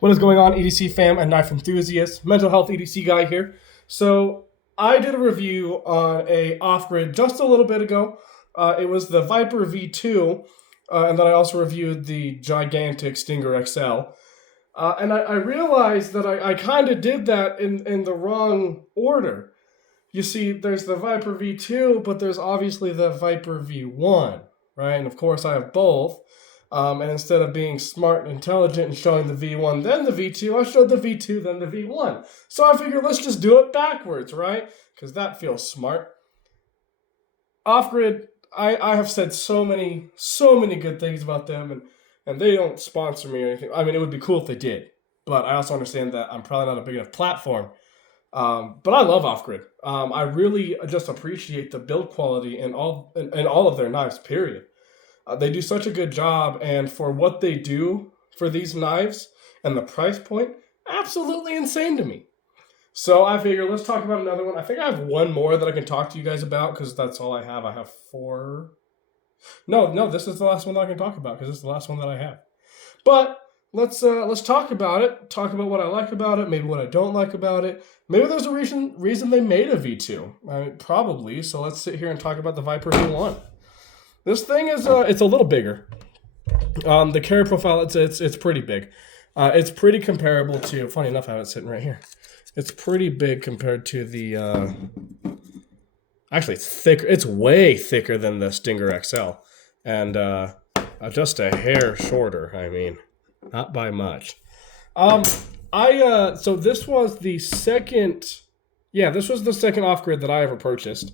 What is going on, EDC fam and knife enthusiasts? Mental Health EDC guy here. So I did a review on a off-grid just a little bit ago. It was the Viper V2, and then I also reviewed the gigantic Stinger XL. And I realized that I kind of did that in the wrong order. You see, there's the Viper V2, but there's obviously the Viper V1, right? And of course I have both. And instead of being smart and intelligent and showing the V1, then the V2, I showed the V2, then the V1. So I figured let's just do it backwards, right? Because that feels smart. Off-grid, I have said so many good things about them, and they don't sponsor me or anything. I mean, it would be cool if they did, but I also understand that I'm probably not a big enough platform. But I love off-grid. I really just appreciate the build quality in all of their knives, period. They do such a good job, and for what they do for these knives and the price point, absolutely insane to me. So I figure let's talk about another one. I think I have one more that I can talk to you guys about because that's all I have. I have 4. No, this is the last one that I can talk about because it's the last one that I have. But let's talk about it. Talk about what I like about it, maybe what I don't like about it. Maybe there's a reason they made a V2. I mean, probably. So let's sit here and talk about the Viper V1. This thing is it's a little bigger. The carry profile it's pretty big. It's pretty comparable to. Funny enough, I have it sitting right here. It's pretty big compared to the. Actually, it's thicker. It's way thicker than the Stinger XL, and just a hair shorter. I mean, not by much. So this was the second. Yeah, this was the second off-grid that I ever purchased.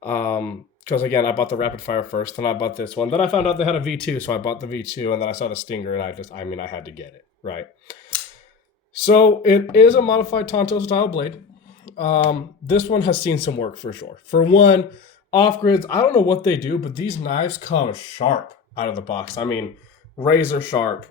Because again, I bought the Rapid Fire first, then I bought this one. Then I found out they had a V2, so I bought the V2, and then I saw the Stinger, and I had to get it, right? So it is a modified Tonto style blade. This one has seen some work for sure. For one, off grids, I don't know what they do, but these knives come sharp out of the box. I mean, razor sharp.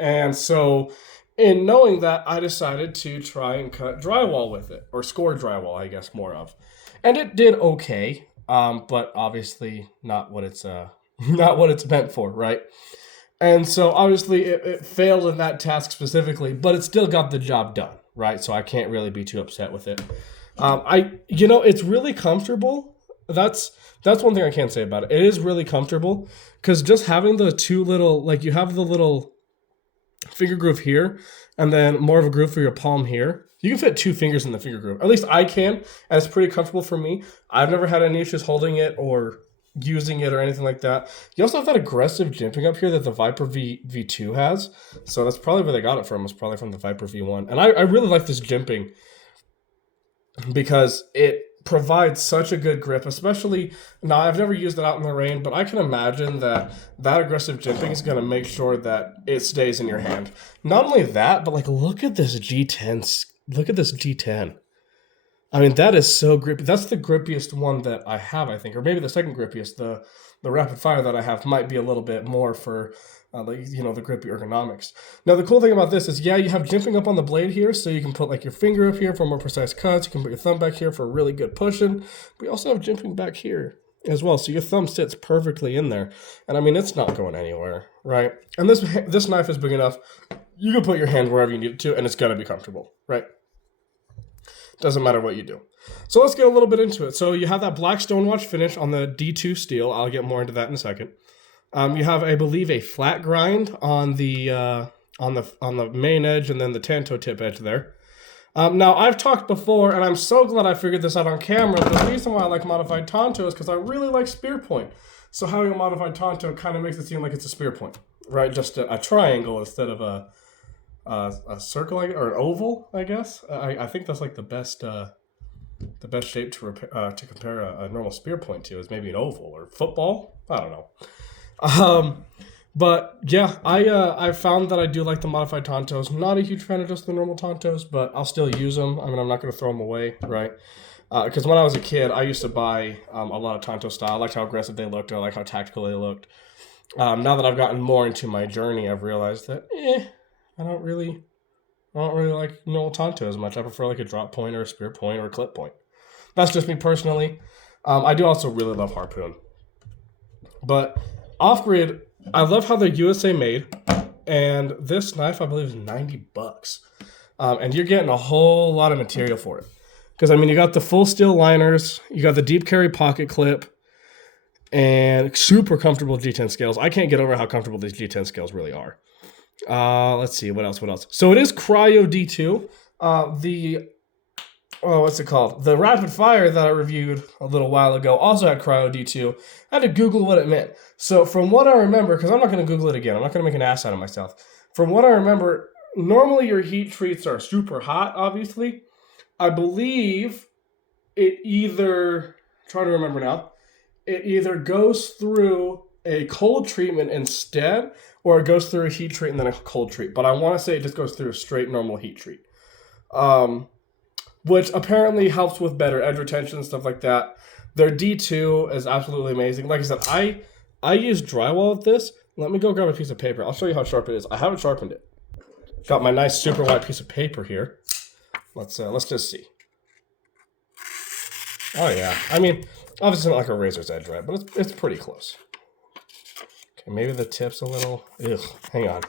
And so in knowing that, I decided to try and cut drywall with it, or score drywall, I guess more of. And it did okay. But obviously not what it's meant for, right? And so obviously it failed in that task specifically, but it still got the job done, right? So I can't really be too upset with it. It's really comfortable. That's one thing I can say about it. It is really comfortable because just having the two little, like you have the little finger groove here and then more of a groove for your palm here. You can fit 2 fingers in the finger groove. At least I can, and it's pretty comfortable for me. I've never had any issues holding it or using it or anything like that. You also have that aggressive jimping up here that the Viper V2 has. So that's probably where they got it from. It's probably from the Viper V1. And I really like this jimping because it provides such a good grip, especially now I've never used it out in the rain, but I can imagine that aggressive jimping is going to make sure that it stays in your hand. Not only that, but like look at this G10. Look at this G10. I mean, that is so grippy. That's the grippiest one that I have, I think, or maybe the second grippiest. The Rapid Fire that I have might be a little bit more for the grippy ergonomics. Now, the cool thing about this is, yeah, you have jimping up on the blade here, so you can put like your finger up here for more precise cuts. You can put your thumb back here for really good pushing. But you also have jimping back here as well, so your thumb sits perfectly in there. And I mean, it's not going anywhere, right? And this knife is big enough. You can put your hand wherever you need it to, and it's going to be comfortable, right? Doesn't matter what you do. So let's get a little bit into it. So you have that black stonewatch finish on the D2 steel. I'll get more into that in a second. You have, I believe, a flat grind on the main edge and then the Tanto tip edge there. Now, I've talked before, and I'm so glad I figured this out on camera. The reason why I like modified Tonto is because I really like spear point. So having a modified Tonto kind of makes it seem like it's a spear point, right? Just a triangle instead of a circle or an oval, I guess. I think that's like the best shape to compare a normal spear point to is maybe an oval or football. I don't know. But yeah, I found that I do like the modified Tontos. Not a huge fan of just the normal Tontos, but I'll still use them. I mean, I'm not going to throw them away, right? Because when I was a kid, I used to buy a lot of Tonto style. I liked how aggressive they looked. I liked how tactical they looked. Now that I've gotten more into my journey, I've realized that I don't really like normal Tonto as much. I prefer like a drop point or a spear point or a clip point. That's just me personally. I do also really love Harpoon. But off-grid, I love how they're USA made. And this knife, I believe, is $90. And you're getting a whole lot of material for it. Because, I mean, you got the full steel liners, you got the deep carry pocket clip, and super comfortable G10 scales. I can't get over how comfortable these G10 scales really are. Let's see, what else? So it is Cryo D2. What's it called? The Rapid Fire that I reviewed a little while ago also had Cryo D2. I had to Google what it meant. So from what I remember, because I'm not going to Google it again, I'm not going to make an ass out of myself. From what I remember, normally your heat treats are super hot, obviously. I believe it either, try to remember now, it either goes through a cold treatment instead, or it goes through a heat treat and then a cold treat. But I want to say it just goes through a straight normal heat treat. Which apparently helps with better edge retention and stuff like that. Their D2 is absolutely amazing. Like I said, I use drywall with this. Let me go grab a piece of paper. I'll show you how sharp it is. I haven't sharpened it. Got my nice super white piece of paper here. Let's just see. Oh yeah, I mean, obviously not like a razor's edge, right? But it's pretty close. Okay, maybe the tip's a little. Ugh, hang on.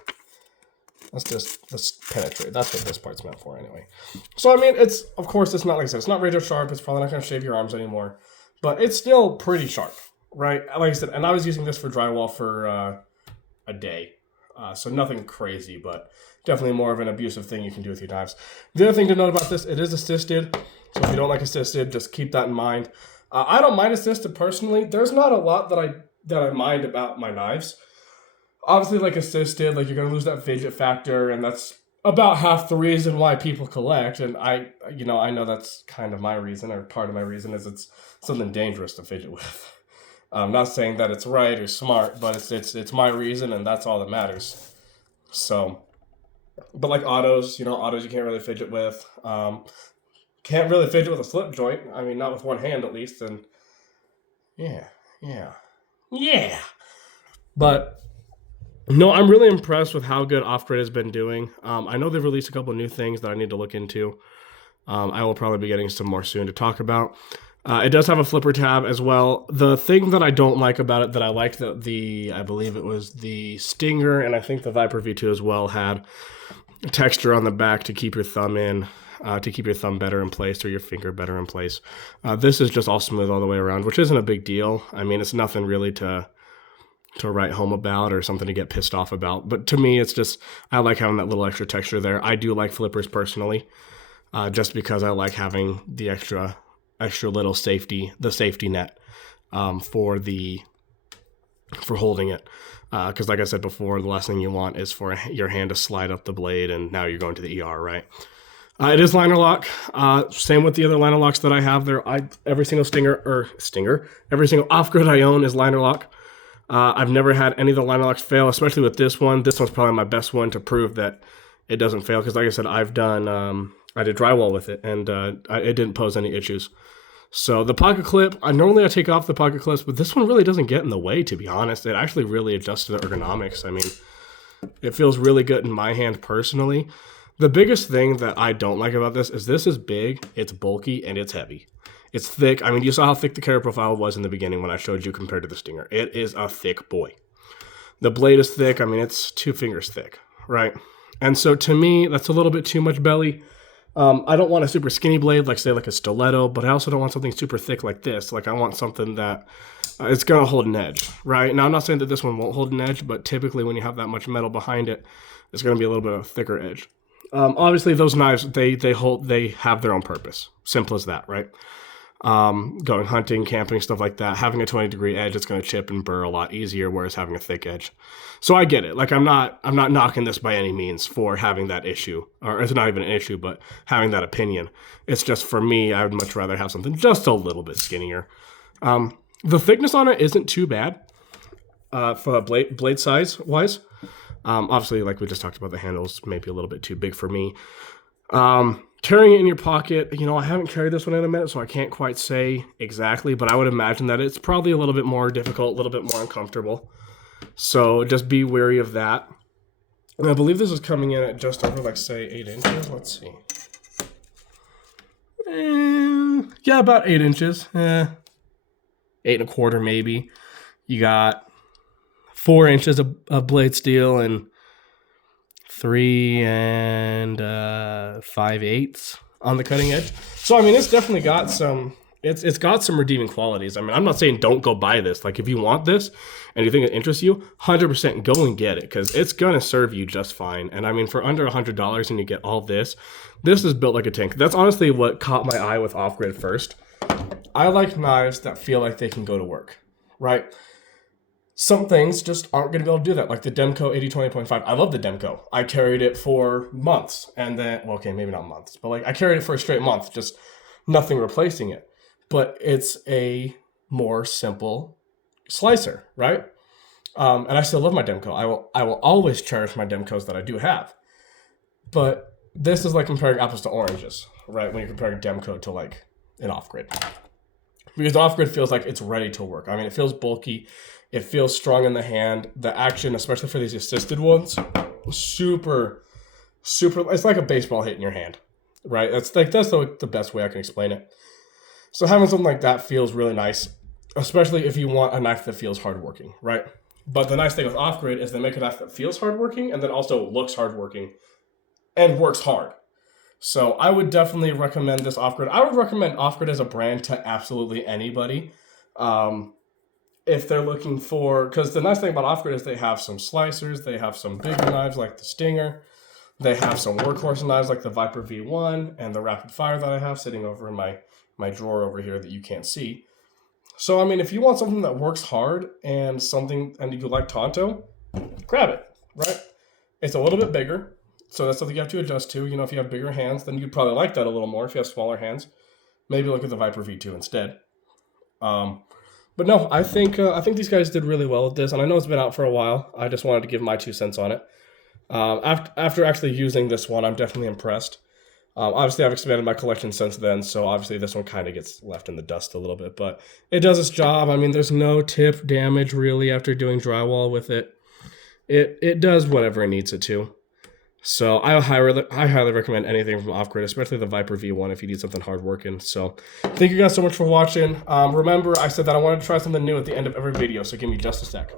Let's penetrate. That's what this part's meant for, anyway. So I mean, of course it's not, like I said, it's not razor sharp. It's probably not gonna shave your arms anymore, but it's still pretty sharp, right? Like I said, and I was using this for drywall for a day, so nothing crazy, but definitely more of an abusive thing you can do with your knives. The other thing to note about this, it is assisted. So if you don't like assisted, just keep that in mind. I don't mind assisted personally. There's not a lot that I mind about my knives. Obviously, like assisted, like you're gonna lose that fidget factor, and that's about half the reason why people collect. And I know that's kind of my reason, or part of my reason is it's something dangerous to fidget with. I'm not saying that it's right or smart, but it's my reason, and that's all that matters. So. But like autos you can't really fidget with. Can't really fidget with a slip joint. I mean, not with one hand at least. And yeah. But no, I'm really impressed with how good Off-Grid has been doing. I know they've released a couple of new things that I need to look into. I will probably be getting some more soon to talk about. It does have a flipper tab as well. The thing that I don't like about it that I liked, I believe it was the Stinger, and I think the Viper V2 as well, had texture on the back to keep your thumb in, to keep your thumb better in place or your finger better in place. This is just all smooth all the way around, which isn't a big deal. I mean, it's nothing really to write home about or something to get pissed off about. But to me, it's just, I like having that little extra texture there. I do like flippers personally, just because I like having the extra little safety net for holding it. Because like I said before, the last thing you want is for your hand to slide up the blade and now you're going to the ER, right? It is liner lock. Same with the other liner locks that I have there. Every single every single Off-Grid I own is liner lock. I've never had any of the liner locks fail, especially with this one. This one's probably my best one to prove that it doesn't fail. Because like I said, I did drywall with it and it didn't pose any issues. So the pocket clip, normally I take off the pocket clips, but this one really doesn't get in the way, to be honest. It actually really adjusts to the ergonomics. I mean, it feels really good in my hand personally. The biggest thing that I don't like about this is big, it's bulky, and it's heavy. It's thick. I mean, you saw how thick the carry profile was in the beginning when I showed you compared to the Stinger. It is a thick boy. The blade is thick. I mean, it's 2 fingers thick, right? And so to me, that's a little bit too much belly. I don't want a super skinny blade, like say like a stiletto, but I also don't want something super thick like this. Like I want something that it's going to hold an edge, right? Now I'm not saying that this one won't hold an edge, but typically when you have that much metal behind it, it's going to be a little bit of a thicker edge. Obviously those knives, they have their own purpose. Simple as that, right? Going hunting, camping, stuff like that, having a 20-degree edge, it's going to chip and burr a lot easier, whereas having a thick edge. So I get it. Like I'm not knocking this by any means for having that issue, or it's not even an issue, but having that opinion. It's just for me, I would much rather have something just a little bit skinnier. The thickness on it isn't too bad for blade size wise. Obviously, like we just talked about, the handles maybe a little bit too big for me. Carrying it in your pocket, I haven't carried this one in a minute, so I can't quite say exactly, but I would imagine that it's probably a little bit more difficult, a little bit more uncomfortable. So just be wary of that. And I believe this is coming in at just over, like, say, 8 inches. Let's see. Yeah, about 8 inches. 8.25 maybe. You got 4 inches of blade steel and 3 5/8 on the cutting edge. So I mean, it's definitely got some. It's got some redeeming qualities. I mean, I'm not saying don't go buy this. Like, if you want this and you think it interests you, 100% go and get it, because it's gonna serve you just fine. And I mean, for under $100 and you get all this, this is built like a tank. That's honestly what caught my eye with Off Grid first. I like knives that feel like they can go to work, right? Some things just aren't going to be able to do that, like the Demco 8020.5. I love the Demco. I carried it for months, and then, well, okay, maybe not months, but like I carried it for a straight month, just nothing replacing it. But it's a more simple slicer, right? And I still love my Demco. I will always cherish my Demcos that I do have. But this is like comparing apples to oranges, right? When you're comparing Demco to like an Off Grid, because Off Grid feels like it's ready to work. I mean, it feels bulky. It feels strong in the hand. The action, especially for these assisted ones, super. It's like a baseball hit in your hand, right? That's the best way I can explain it. So having something like that feels really nice, especially if you want a knife that feels hardworking, right? But the nice thing with Off Grid is they make a knife that feels hardworking and then also looks hardworking and works hard. So I would definitely recommend this Off Grid. I would recommend Off Grid as a brand to absolutely anybody. If they're looking for, because the nice thing about Off Grid is they have some slicers, they have some bigger knives like the Stinger, they have some workhorse knives like the Viper V1 and the Rapid Fire that I have sitting over in my drawer over here that you can't see. So I mean, if you want something that works hard and you like Tonto, grab it, right? It's a little bit bigger, so that's something you have to adjust to. You know, if you have bigger hands, then you'd probably like that a little more. If you have smaller hands, maybe look at the Viper V2 instead. But no, I think these guys did really well with this, and I know it's been out for a while. I just wanted to give my 2 cents on it. After actually using this one, I'm definitely impressed. Obviously, I've expanded my collection since then, so obviously this one kind of gets left in the dust a little bit, but it does its job. I mean, there's no tip damage really after doing drywall with it. It does whatever it needs it to. So I highly recommend anything from Off Grid, especially the Viper V1 if you need something hard working. So thank you guys so much for watching. Remember, I said that I wanted to try something new at the end of every video, so give me just a sec.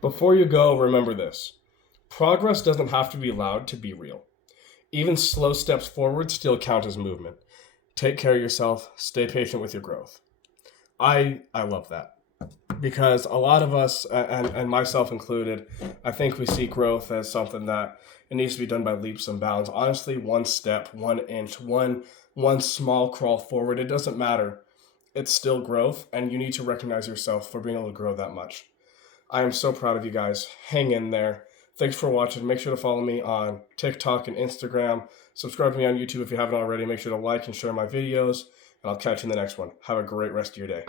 Before you go, remember this. Progress doesn't have to be loud to be real. Even slow steps forward still count as movement. Take care of yourself. Stay patient with your growth. I love that. Because a lot of us, and myself included, I think we see growth as something that it needs to be done by leaps and bounds. Honestly, 1 step, 1 inch, one small crawl forward, it doesn't matter. It's still growth, and you need to recognize yourself for being able to grow that much. I am so proud of you guys. Hang in there. Thanks for watching. Make sure to follow me on TikTok and Instagram. Subscribe to me on YouTube if you haven't already. Make sure to like and share my videos, and I'll catch you in the next one. Have a great rest of your day.